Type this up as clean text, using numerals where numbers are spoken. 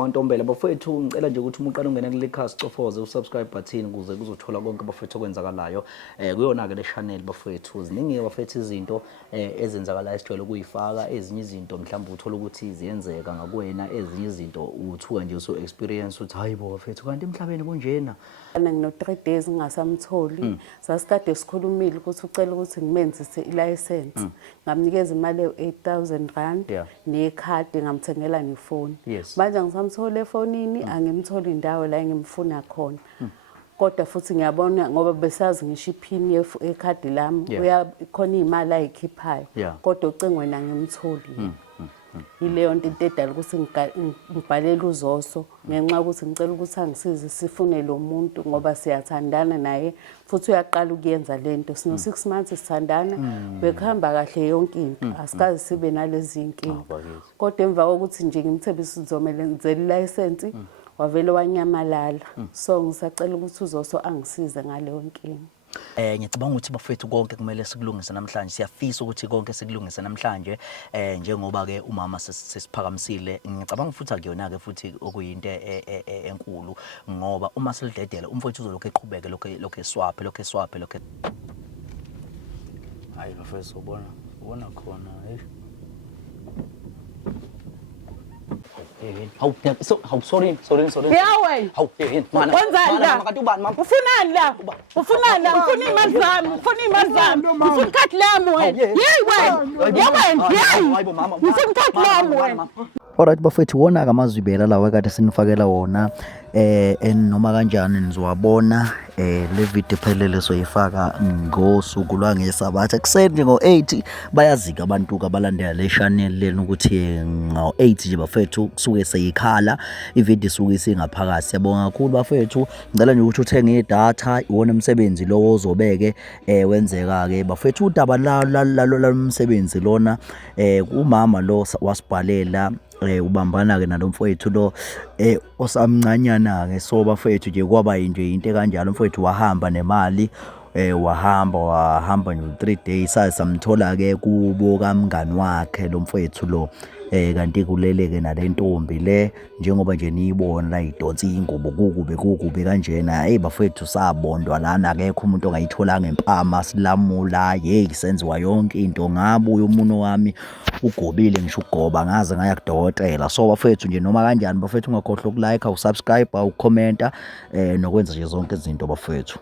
wakwaNtombela bafethu ngicela nje ukuthi umuntu ungene kule khasi cofoze usubscribe button ukuze kuzothola konke bafethu okwenzakalayo kuyona ke le channel bafethu ziningi bafethu izinto ezenzakalayo sijwayele ukuyifaka ezinye izinto mhlawumbe uthola ukuthi ziyenzeka ngakuwena ezinye izinto uthuka nje so experience uthi hayibo bafethu kanti emhlabeni kunjena ngino 3 days ngingasamtholi sasikade sikhulumile ukuthi ucela ukuthi ngimenzise ilicense ngamnikeza imali ye-8,000 nekhadi ngamthengela nefoni manje ngisamthola efonini angimtholi indawo la engimfuna khona kodwa futhi ngiyabona ngoba besazi ngisho iphini yekhadi lami uyakhona imali ayikhiphayo kodwa ucingweni ngimtholi ileyo nto edala ukuthi ngibhalele uZoso ngenxa ukuthi ngicela ukuthi angisize sifune lo muntu ngoba siyathandana naye futhi uyaqala ukuyenza lento sino 6 months sithandana bekuhamba kahle yonke into asikaze sibe nalezi inkingi kodwa emva kokuthi nje ngimthembisa uzomela ngizela license wavele wanyamalala so ngisacela ukuthi uZoso angisize ngaleyo nkingi. Ngicabanga ukuthi bafethu konke kumele sikulungise namhlanje siyafisa ukuthi konke sikulungise namhlanje njengoba ke umama sesiphakamisile ngicabanga futhi akuyona ke futhi okuyinto enkulu ngoba uma silidedela umfowethu uzolokho eqhubeke lokho eswaphe hayi bafethu ubona khona sorry. Yawe. Mana. Ufunani la? Ufuna imali zami. Ufuna ikhathi lami wena. Yeyi wena. Ufuna ikhathi lami wena. Alright bafethu wona ke amazwibela lawa kade sinifakela wona noma kanjani nizowabona le video phelele soyifaka ngosuku lwangesabatha kuseni ngo8 bayazika abantu abalandela le channel leni ukuthi ngo8 nje bafethu kusuke seyikhala ivideo suke isingaphakathi siyabonga kakhulu bafethu ngicela nje ukuthi uthenge idatha iwona umsebenzi lo ozobeke wenzeka ke bafethu udaba la umsebenzi lona umama lo wasibhalela ubambana ke nalomfowethu lo osamncanyana ke so bafethu nje kwaba nje into kanjalo umfowethu wahamba nemali wahamba nje 3 days samthola ke kubo kamngani wakhe lo mfowethu lo kanti kuleleke nalentombi le njengoba nje niyibona la idonsa ingubo kukube kanjena hey bafethu sabondwa lana akekho umuntu ongayitholanga empama silamula senziwa yonke into ngabuye umuno wami ugobile ngisho ugoba ngaze ngaya kudokotela so bafethu nje noma kanjani bafethu ungakhohlwa ukulike usubscribe ucomment nokwenza nje zonke izinto bafethu.